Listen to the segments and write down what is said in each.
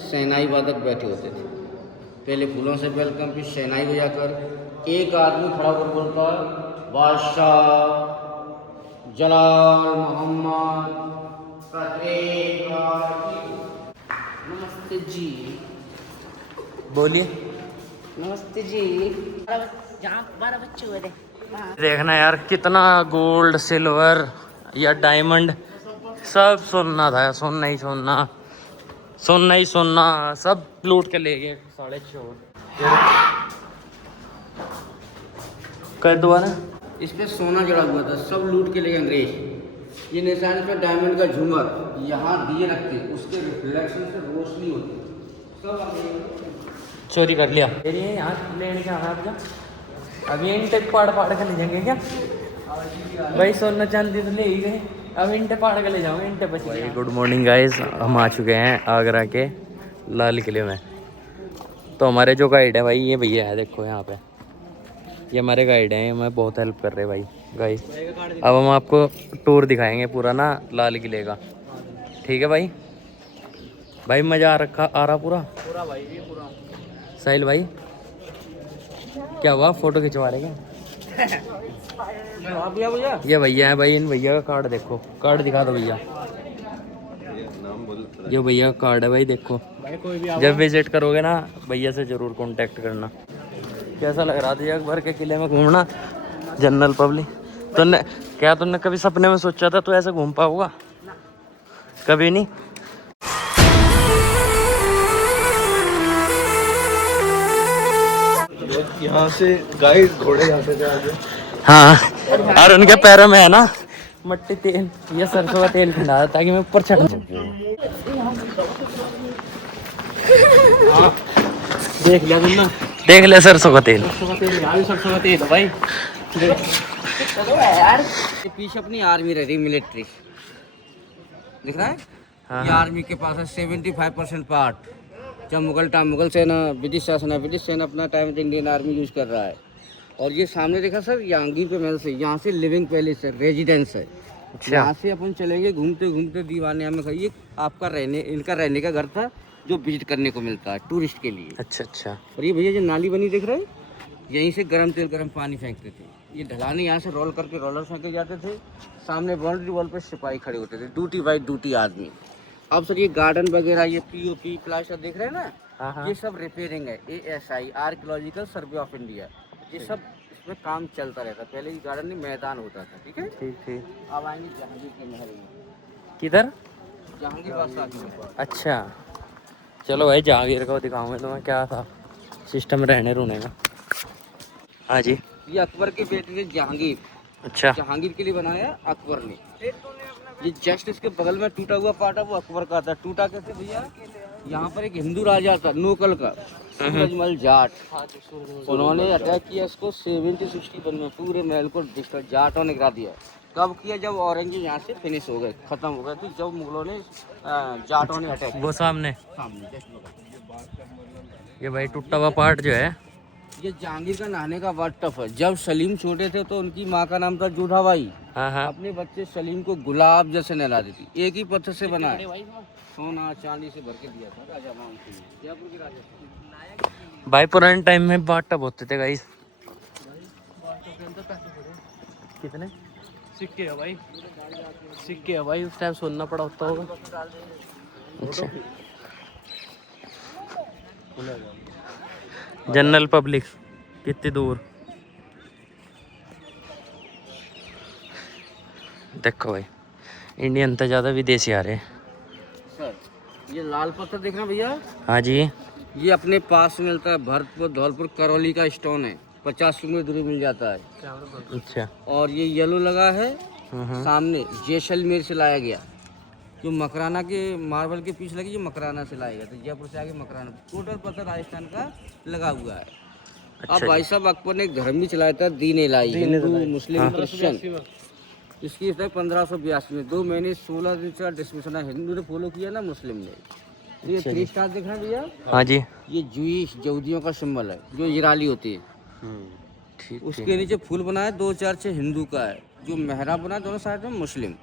शहनाई वादक बैठे होते थे। पहले फूलों से वेलकम, फिर शहनाई बजाकर एक आदमी खड़ा होकर बोलता है, बादशाह जलाल मोहम्मद नमस्ते जी। बोलिए। नमस्ते जी। जहाँ 12 बच्चे हुए थे देखना यार कितना गोल्ड सिल्वर या डायमंड सब सोना था, सोना ही सोना, सोना ही सोना, सब लूट के ले गए साढ़े चोर। कर दोबारा। इस पे सोना जड़ा हुआ था, सब लूट के ले गए अंग्रेज। ये निशान पे डायमंड का झूमर, यहाँ दिए रखते, उसके रिफ्लेक्शन से रोशनी होती, सब चोरी कर लिया। यहाँ लेने क्या है अभी इंटे पाड़ पाड़ के ले जाएंगे क्या भाई? सोना चांदी तो ले ही गए, अब इंटे पाड़ के ले जाओगे, इंटे बच गए। गुड मॉर्निंग गाइस, हम आ चुके हैं आगरा के लाल किले में। तो हमारे जो गाइड है भाई, ये भैया है, देखो यहाँ पे ये हमारे गाइड हैं, हमें बहुत हेल्प कर रहे हैं भाई गाइस। अब हम आपको टूर दिखाएंगे पूरा ना लाल किले का, ठीक है भाई? भाई मज़ा आ रहा पूरा भाई, ये पूरा। साहिल भाई क्या हुआ, फोटो खिंचवा रहे क्या? ये भैया है भाई, इन भैया का कार्ड देखो, कार्ड दिखा दो भैया। ये भैया का कार्ड है भाई, देखो। जब विजिट करोगे ना भैया से ज़रूर कांटेक्ट करना। कैसा लग रहा था अकबर के किले में घूमना जनरल पब्लिक? तुमने कभी सपने में सोचा था तो ऐसे घूम पाओगा? कभी नहीं। यहाँ से गाइस घोड़े जाते थे आगे। हाँ, और उनके पैरों में है ना मट्टी तेल या सरसों का तेल खिला ताकि मैं ऊपर चढ़ सकूं। देख लिया तुमने? देख लिया सरसों का तेल। सरसों का तेल भाई। चलो यार, ये पीछे अपनी आर्मी रह रही, मिलिट्री दिख रहा है। हाँ, ये आर्मी के पास है 75% पार्ट। जब मुगल सेना, ब्रिटिश शासन है, ब्रिटिश सेना अपना टाइम इंडियन आर्मी यूज कर रहा है। और ये सामने देखा सर, जहांगीर के महल से, यहाँ से लिविंग पैलेस है, रेजिडेंस है। यहाँ से अपन चलेंगे घूमते घूमते दीवाने में। ये आपका इनका रहने का घर था, जो विजिट करने को मिलता है टूरिस्ट के लिए। अच्छा। और ये भैया जो नाली बनी दिख रहा है, यहीं से गर्म तेल गर्म पानी फेंकते थे। ये ढलाने यहाँ से रोल करके रोलर फेंके जाते थे। सामने बाउंड्री वॉल पर सिपाही खड़े होते थे, ड्यूटी बाई ड्यूटी आदमी। अब सर ये गार्डन वगैरह, ये पीओपी प्लास्टर देख रहे हैं ना, हाँ। ये सब रिपेयरिंग है। ASI archaeological survey of India, ये सब इसमें काम चलता रहता। पहले ये गार्डन में मैदान होता था, ठीक है। ठीक। अब आएंगे जहांगीर के महल में। किधर? जहांगीर बादशाह। अच्छा चलो भाई, जहांगीर को दिखाऊंगा तुम्हें क्या था सिस्टम रहने रुने का। हाँ जी। ये अकबर के बेटे थे जहांगीर। अच्छा। जहांगीर के लिए बनाया अकबर ने। ये जस्ट इसके बगल में टूटा हुआ पार्ट है, वो अकबर का था। टूटा कैसे भैया? यहाँ पर एक हिंदू राजा था नोकल का, सूरजमल जाट। उन्होंने अटैक किया इसको 70-61 में, पूरे महल को डिस्ट्रॉय जाटों ने गिरा दिया। कब किया? जब औरंगजेब यहाँ से फिनिश हो गए, खत्म हो गए थे, जब मुगलों ने जाटों ने अटैक। वो सामने ये भाई टूटा हुआ पार्ट जो है, ये जहांगीर का नहाने का वाट टफ है। जब सलीम छोटे थे तो उनकी माँ का नाम था जोधाबाई। हाँ। अपने बच्चे सलीम को गुलाब जैसे नहलाती थी। एक ही पत्थर से बना है, सोना चांदी से भर के दिया था राजा मानसिंह ने, जयपुर के राजा। भाई पुराने टाइम में बाथटब होते थे गाइस। कितने सिक्के है भाई, सिक्के है भाई, उस टाइम सोना पड़ा होता होगा। अच्छा। जनरल पब्लिक कितनी दूर देखो भाई, इंडियन तो ज़्यादा विदेशी आ रहे हैं। सर ये लाल पत्थर देख रहे हैं भैया? हाँ जी। ये अपने पास मिलता है, भरतपुर धौलपुर करौली का स्टोन है, 50 किलोमीटर दूरी मिल जाता है। अच्छा। और ये येलो लगा है सामने, जैसलमेर से लाया गया। जो मकराना के मार्बल के पीछे लगी, जो मकराना से लाया गया था, जयपुर से आगे मकराना। टोटल पत्थर राजस्थान का लगा हुआ है। अच्छा अब भाई साहब अकबर ने एक धर्म भी चलाया था, दीन इलाही, हिंदू मुस्लिम क्रिश्चियन। इसकी 1582 में 2 महीने 16 दिन का डिस्मिशन है। हिंदू ने फॉलो किया ना, मुस्लिम ने। ये 3 स्टार देख रहे हैं भैया? हाँ जी। ये जूइश यहूदियों का सिंबल है, जो इजरायली होती है। ठीक। उसके नीचे फूल बनाया 2 चर्च हिंदू का है, जो मेहराब बना दोनों साइड में मुस्लिम,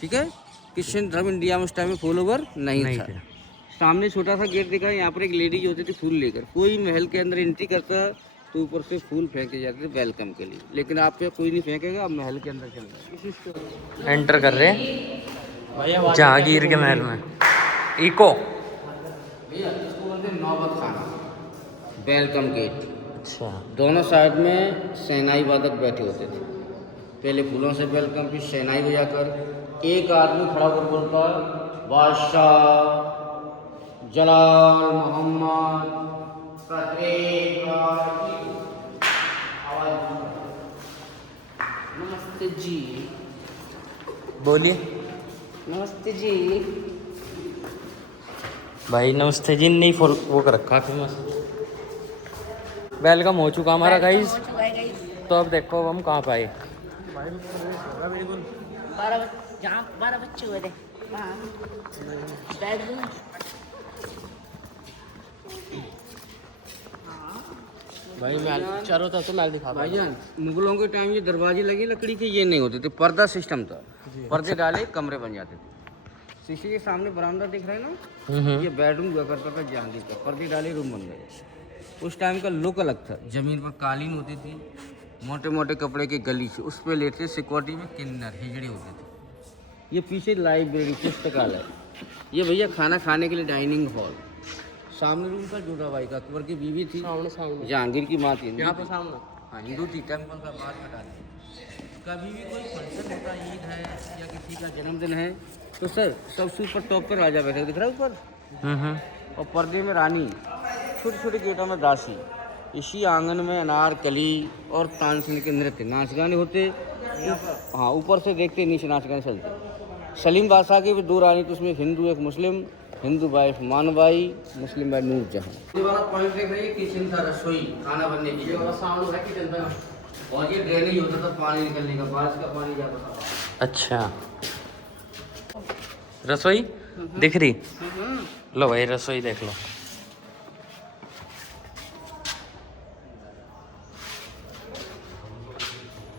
ठीक है। क्रिश्चियन धर्म इंडिया में उस टाइम में फॉलोवर नहीं था। सामने छोटा सा गेट दिखा है, यहाँ पर एक लेडी होती थी फूल लेकर। कोई महल के अंदर एंट्री करता है तो ऊपर से फूल फेंके जाते थे वेलकम के लिए, लेकिन आप पे कोई नहीं फेंकेगा, आप महल के अंदर चल रहे एंटर कर रहे हैं जहांगीर के महल में। इको भैया इसको बोलते हैं नौबत खाना, वेलकम गेट। अच्छा, दोनों साइड में शहनाई वादक बैठे होते थे। पहले फूलों से वेलकम, फिर शहनाई बजाकर एक आदमी खड़ा होकर बोलता है बादशाह जलाल मोहम्मद नमस्ते जी। बोलिए नमस्ते जी। भाई नमस्ते जी नहीं वो कर रखा फेमस। वेलकम हो चुका हमारा गाइस। तो अब देखो अब हम कहाँ पाए। 12 बच्चे हुए थे वहाँ बेडरूम। भाई महल चारों तरफ तो महल दिखा दो। भाईजान मुगलों के टाइम ये दरवाजे लगे लकड़ी के, ये नहीं होते थे, पर्दा सिस्टम था। पर्दे डाले कमरे बन जाते थे। शीशे के सामने बरामदा दिख रहा है ना, ये बेडरूम हुआ करता था जहांगीर का। पर्दे डाले रूम बन गए। उस टाइम का लुक अलग था। जमीन पर कालीन होती थी, मोटे मोटे कपड़े की गली से उस पर लेटते, सिक्योरिटी में किन्नर हिजड़े होते थे। ये पीछे लाइब्रेरी पुस्तकालय। ये भैया खाना खाने के लिए डाइनिंग हॉल। सामने रूम था जोधाबाई का, अकबर की बीवी थी, सामने जहांगीर की माँ थी। यहाँ पे सामने। हाँ हिंदू थी, टेम्पल का बात हटा दी। कभी भी कोई फंक्शन होता, ईद है या किसी का जन्मदिन है, तो सर सबसे ऊपर टॉप पर राजा बैठे दिख रहा है ऊपर, और पर्दे में रानी, छोटे छोटे गेटों में दासी। इसी आंगन में अनारकली और तानसेन के नृत्य नाच गाने होते। हाँ ऊपर से देखते नीचे नाच गाने चलते। सलीम बादशाह की भी दो रानी, तो उसमें हिंदू एक मुस्लिम, हिंदू बाई मानबाई, मुस्लिम बाई नूर जहाँ। ये वाला पॉइंट देख रहे हैं, किचन था, रसोई खाना बनने की जगह। सामने है किचन था। और ये ड्रेनेज होता था पानी निकलने का, बारिश का पानी जाता था। अच्छा, रसोई दिख रही। लो भाई रसोई देख लो।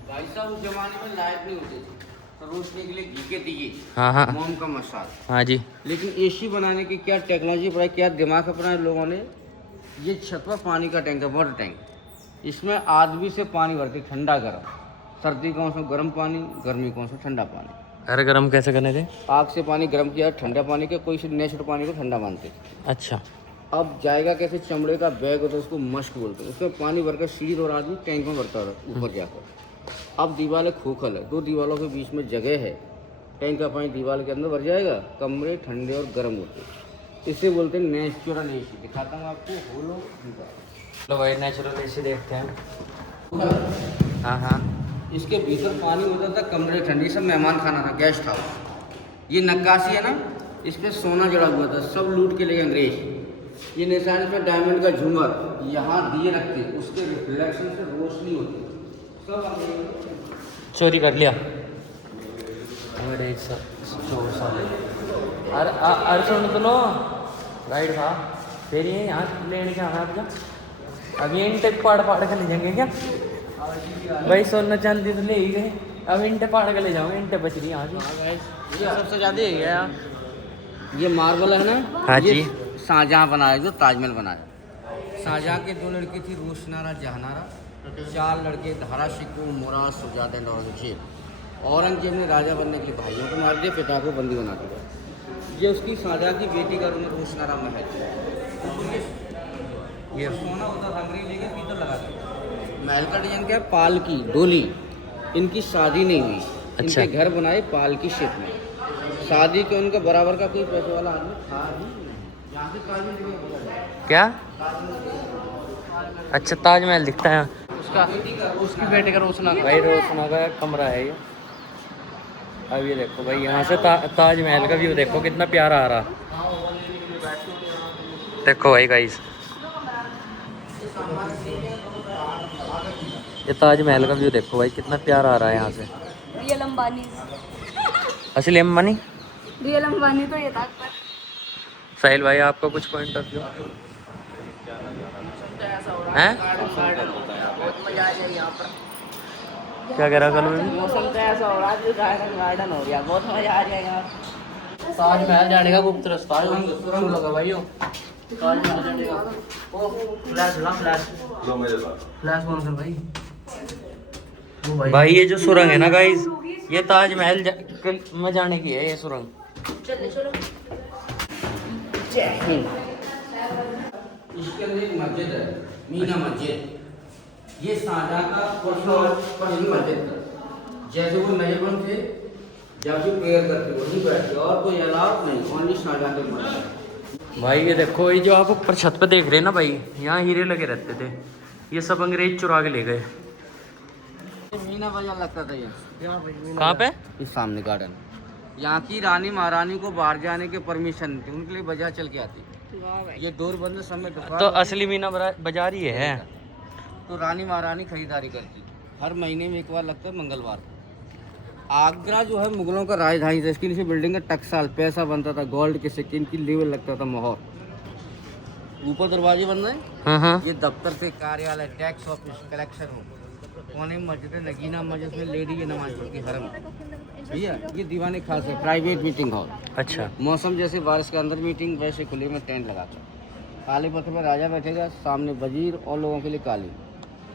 भाई साहब उस जमाने में लाइट नहीं होती थी, तो रोशनी के लिए घी के दिए, हाँ मोम का मसाला। हाँ जी। लेकिन एसी बनाने की क्या टेक्नोलॉजी पढ़ाई, क्या दिमाग अपनाया लोगों ने। ये छत पर पानी का टैंक है, वाटर टैंक। इसमें आदमी से पानी भरते, ठंडा गर्म। सर्दी कौन सा गर्म पानी, गर्मी कौन सा ठंडा पानी। अरे गरम कैसे करने थे? आग से पानी गर्म किया, ठंडा पानी के, कोई से नेचुरल पानी को ठंडा मानते थे। अच्छा, अब जाएगा कैसे, चमड़े का बैग होता है, उसको मश्क बोलते हैं। उसमें पानी भरकर सीढ़ी और आदमी टैंक में भरता है ऊपर जाकर। अब दीवारें खोखल है, दो दीवारों के बीच में जगह है, टैंक का पानी दीवार के अंदर भर जाएगा। कमरे ठंडे और गर्म होते हैं, इसे बोलते हैं नेचुरल एसी। दिखाता हूँ आपको, होलो लो भाई नेचुरल एसी देखते हैं। हाँ, इसके भीतर पानी होता था, कमरे ठंडे, सब मेहमान खाना था, गेस्ट हाउस। ये नक्काशी है ना, इस पर सोना जड़ा हुआ था, सब लूट के लिए अंग्रेज। ये निशान पे डायमंड का झूमर, यहाँ दिए रखते, उसके रिफ्लेक्शन से रोशनी होती, सब अंग्रेज चोरी कर लिया। अरे सुन तो लो गाइड था, फिर ये यहाँ लेने के आना आपका। अब ये इंटे पाड़ के ले जाएंगे क्या? भाई सोना चांदी तो ले ही गए, अब इंटे पाड़ के ले जाओगे, इंटे बच रही यहाँ से। ये सबसे ज्यादा है गया। ये मार्बल है ना, हाँ ये जी। शाहजहाँ बनाया, जो ताजमहल बनाया। शाहजहाँ की दो लड़की थी, रोशनारा जहानारा। 4 लड़के, धारा शिको, मुराद, सुजात एंड औरंगजेब। औरंगजेब ने राजा बनने के लिए भाइयों को मार दिया, पिता को बंदी बना दिया। ये उसकी शाहजहाँ की बेटी का रूम, रोशनारा महल। ये सोना होता था, अंग्रेज लेके पीतल लगा दिया। महल का डिजाइन क्या है, पाल की डोली। इनकी शादी नहीं हुई, अच्छा। इनके घर बनाए पाल की शेप में। शादी के उनका बराबर का कोई पैसे वाला आदमी था ही नहीं। यहाँ से ताजमहल क्या? अच्छा ताजमहल दिखता है उसका उसकी बेटे का रोशना का। भाई, रोशना का कमरा है ये। अब ये देखो भाई, यहाँ से ताजमहल का व्यू देखो कितना प्यारा आ रहा। देखो भाई गाइस, ये ताजमहल का व्यू देखो भाई कितना प्यारा आ रहा है यहाँ से। रियल अंबानी। असली अंबानी। रियल अंबानी तो ये था। साहिल भाई आपका कुछ पॉइंट ऑफ व्यू हैं? क्या कह रहा कल में? मौसम तो ऐसा हो रहा है, गार्डन हो रहा, बहुत मजा आ रहा है यहाँ। ताजमहल जाने का गुप्त रास्ता है शुरू लगा भाई यो ताजमहल जाने का ओ फ्लैश ला फ्लैश फ्लैश ऑन कर भाई भाई ये जो सुरंग है ना गाइस ये ताजमहल में जाने की है ये सुरंग चलो चलो इसके अंदर एक मस्जिद है मीना मस्जिद। ये शाहजहां का पर्सनल मस्जिद था। जैसे वो नजरबंद थे जब भी प्रेयर करते वहीं बैठते और कोई अलाउड नहीं, ओनली शाहजहां के मस्जिद। भाई ये देखो ये जो आप ऊपर छत पे देख रहे हैं ना भाई यहाँ हीरे लगे रहते थे ये सब अंग्रेज चुरा के ले गए। मीना बाजार लगता था ये कहाँ पे? इस सामने गार्डन। यहाँ की रानी महारानी को बाहर जाने की परमिशन थी, उनके लिए बाजार चल के आती। ये डोर बंद समय तो असली मीना बाजार ही है। तो रानी महारानी खरीदारी करती। हर महीने में एक बार लगता है मंगलवार को। आगरा जो है मुगलों का राजधानी था। इसकी नीचे बिल्डिंग का टकसाल पैसा बनता था, गोल्ड के सिक्के, इनकी लेवल लगता था मोहर। ऊपर दरवाजे बन रहे, ये दफ्तर से कार्यालय, टैक्स ऑफिस, कलेक्शन हो। कोने में मस्जिद है नगीना मस्जिद में लेडी की नमाज पढ़ती हरम। भैया ये दीवाने खास है, प्राइवेट मीटिंग हॉल। अच्छा मौसम जैसे बारिश के अंदर मीटिंग, वैसे खुले में टेंट लगाकर। काले पत्थर पर राजा बैठेगा, सामने वजीर और लोगों के लिए काली।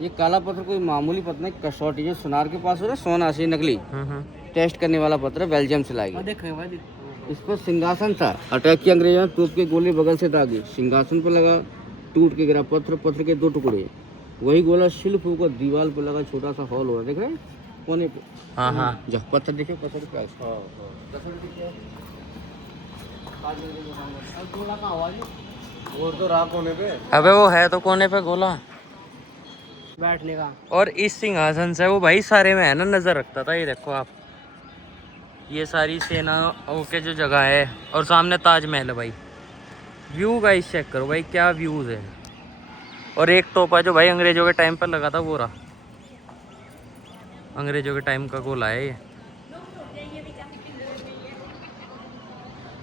ये काला पत्थर कोई मामूली पत्थर नहीं, कसौटी जो सुनार के पास हो रहा है, सोना से नकली टेस्ट करने वाला पत्थर है, बेल्जियम से लाएगा। इस पर सिंहासन था, अटैक किया अंग्रेजों ने, तोप के गोले बगल से दागी, सिंहासन पर लगा, टूट के गिरा पत्थर, पत्थर के 2 टुकड़े। वही गोला शिल्प होकर दीवार पर लगा, छोटा सा हॉल हो रहा है, देख रहे हैं कोने पे। जब पत्थर देखे, पत्थर क्या और तो रहा कोने पे। अबे वो है तो कोने पे गोला बैठने का। और इस सिंहासन से वो भाई सारे में है ना नजर रखता था। ये देखो आप ये सारी सेनाओं के जो जगह है और सामने ताजमहल है भाई। व्यू गाइस चेक करो भाई क्या व्यूज है। और एक तोपा जो भाई अंग्रेजों के टाइम पर लगा था वो रहा, अंग्रेजों के टाइम का गोला है ये।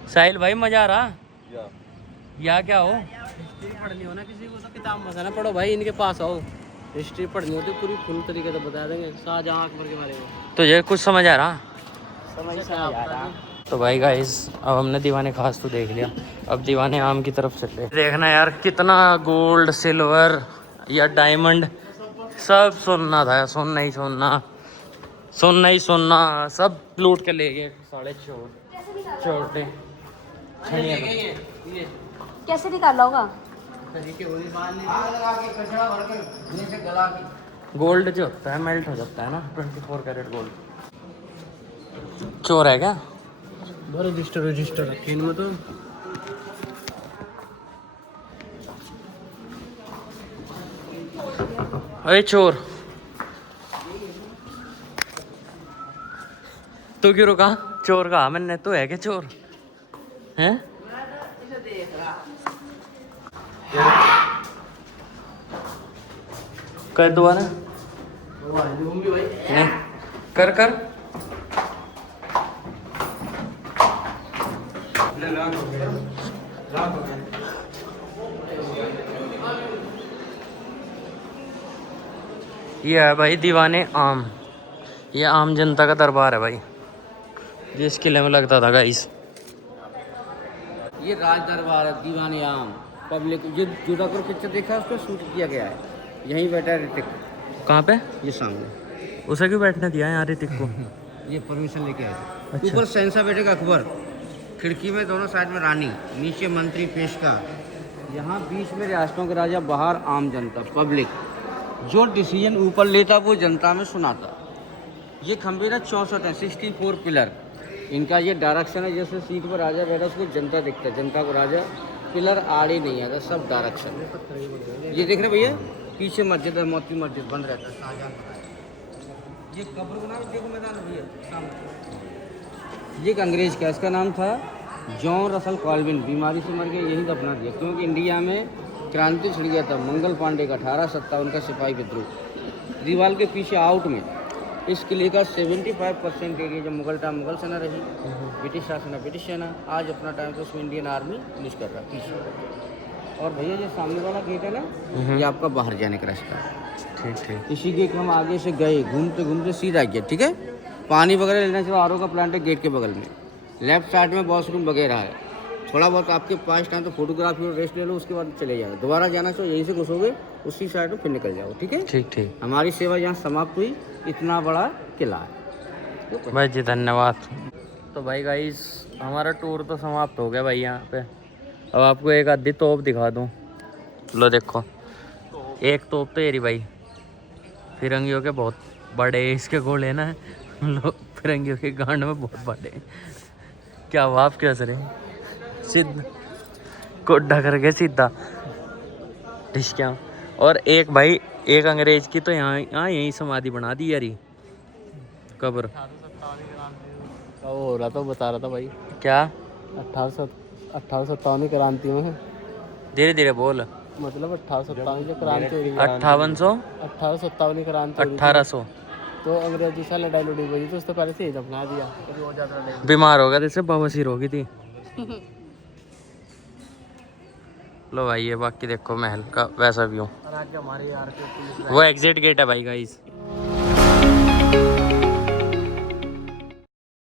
साहिल भाई मजा आ रहा या क्या हो? हिस्ट्री पढ़नी हो ना किसी को तो किताब मत ना पढ़ो भाई, इनके पास आओ। हिस्ट्री पढ़नी होती पूरी फुल तरीके से बता देंगे शाहजहां अकबर के बारे में। तुझे कुछ समझ आ रहा? समझ आ रहा। तो भाई गाइस अब हमने दीवाने खास तो देख लिया, अब दीवाने आम की तरफ चले। देखना यार कितना गोल्ड सिल्वर या डायमंड सब सोना था, सोना ही सोना, सोना ही सोना, सब लूट के ले गए साले छोटे। कैसे निकाला होगा? गोल्ड जो होता है मेल्ट हो जाता है ना, 24 कैरेट गोल्ड। चोर है क्या? रजिस्टर रखे इनमें तो। अरे चोर तू क्यों रुका? चोर कहा मैंने, तो है क्या चोर हैं? कर दोबारा नहीं कर कर। ये है भाई दीवाने आम, ये आम जनता का दरबार है भाई, जिस किले में लगता था गाइस। ये राज दरबार है, दीवाने आम पब्लिक। जो जुदापुर पिक्चर देखा है उसको शूट किया गया है, यहीं बैठा है ऋतिक। कहाँ पे? ये सामने। उसे क्यों बैठने दिया है यार ऋतिक को? ये परमिशन लेके आए थे। अच्छा। ऊपर शहंशाह बैठेगा अकबर, खिड़की में दोनों साइड में रानी, नीचे मंत्री पेशकार, यहाँ बीच में रियासतों के राजा, बाहर आम जनता पब्लिक। जो डिसीजन ऊपर लेता वो जनता में सुनाता। ये खंभे ना 64 है, 64 पिलर। इनका ये डायरेक्शन है, जैसे सीट पर राजा बैठा उसको जनता दिखता है, जनता को राजा। पिलर आड़े नहीं आता, सब डायरेक्शन। ये देख रहे भैया पीछे मस्जिद है, मोती मस्जिद बंद रहता है, शाहजहां बनाया। ये कब्र बना देखो मैदान भैया सामने। ये एक अंग्रेज का, इसका नाम था जॉन रसल कॉल्विन, बीमारी से मर गया, यही दफना दिया। क्योंकि इंडिया में क्रांति छिड़ गया था, मंगल पांडे का 1857 का सिपाही विद्रोह। दीवार के पीछे आउट में इस किले का 75% एरिया जब मुगल टाइम मुगल सेना रही, ब्रिटिश शासन है ब्रिटिश सेना, आज अपना टाइम तो उसमें इंडियन आर्मी यूज कर रहा है पीछे। और भैया जो सामने वाला गेट है ना, ये आपका बाहर जाने का रास्ता है। ठीक ठीक। इसी गेट हम आगे से गए, घूमते घूमते सीधा गया, ठीक है। पानी वगैरह लेना चलो, आरओ का प्लांट है गेट के बगल में। लेफ्ट साइड में वॉशरूम वगैरह है। थोड़ा बहुत आपके पास टाइम तो फोटोग्राफी और रेस्ट ले लो, उसके बाद चले जाओ। दोबारा जाना चाहिए, यहीं से घुसोगे उसी साइड में फिर निकल जाओ। ठीक है, ठीक ठीक हमारी सेवा यहाँ समाप्त हुई। इतना बड़ा किला है। भाई जी, धन्यवाद। तो भाई गाइस हमारा टूर तो समाप्त हो गया भाई यहाँ पे। अब आपको एक आधी तोप दिखा दूँ। लो देखो, एक तोप तो ये रही भाई, फिरंगियों के बहुत बड़े इसके गोले ना। लो, फिरंगियों के गांड में बहुत बड़े। क्या हुआ आप क्या सरे सीधा कोड्डा करके सीधा डिश क्या। और एक भाई, एक अंग्रेज की तो यहाँ यहीं समाधि बना दी यारी, कब्र। वो हो रहा था, बता रहा था भाई। क्या 1857 क्रांति में, धीरे धीरे बोल। मतलब 1857 जो क्रांति हुई, 5857 क्रांति हुई थी, 1800 तो अंग्रेजी से लड़ाई लड़ी हुई तो उससे पहले से ही अपना दिया। कभी और ज्यादा लड़ाई बीमार हो गया, जैसे बवासीर हो गई थी। लो भाई, ये बाकी देखो महल का वैसा व्यू। और आज हमारे यार के पुलिस वो एग्जिट गेट है भाई गाइस।